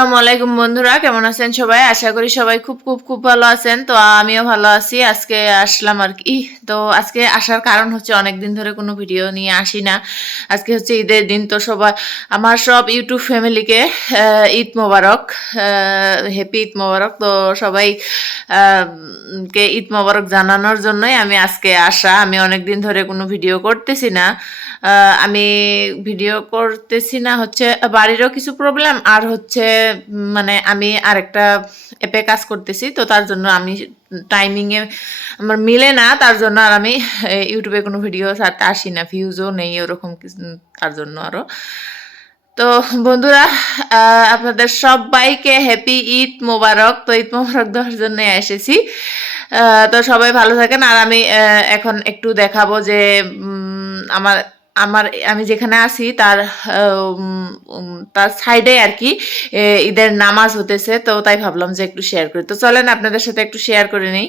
আসসালামু আলাইকুম বন্ধুরা, কেমন আছেন সবাই? আশা করি সবাই খুব খুব খুব ভালো আছেন। তো আমিও ভালো আছি। আজকে আসলাম আর কি। তো আজকে আসার কারণ হচ্ছে অনেক দিন ধরে কোনো ভিডিও নিয়ে আসি না। আজকে হচ্ছে ঈদের দিন, তো সবাই, আমার সব ইউটিউব ফ্যামিলিকে ঈদ মোবারক হ্যাপি ঈদ মোবারক। তো সবাই কে ঈদ মোবারক জানানোর জন্যই আমি আজকে আসা। আমি অনেক দিন ধরে কোনো ভিডিও করতেছি না। আমি ভিডিও করতেছি না হচ্ছে, বাড়িরও কিছু প্রবলেম আর হচ্ছে মানে আমি আরেকটা অ্যাপে কাজ করতেছি, তো তার জন্য আমি টাইমিংয়ে আমার মিলে না, তার জন্য আর আমি ইউটিউবে কোনো ভিডিও ছাড়তে আসি না ভিউজও নেই ওরকম তার জন্য আরও তো বন্ধুরা আপনাদের সবাইকে হ্যাপি ঈদ মোবারক, তো ঈদ মোবারক দেওয়ার জন্য এসেছি। তো সবাই ভালো থাকেন, আর আমি এখন একটু দেখাবো যে আমার আমার, আমি যেখানে আছি, তার তার সাইডে আর কি ঈদের নামাজ হতেছে, তো তাই ভাবলাম যে একটু শেয়ার করি। তো চলেন আপনাদের সাথে একটু শেয়ার করে নিই।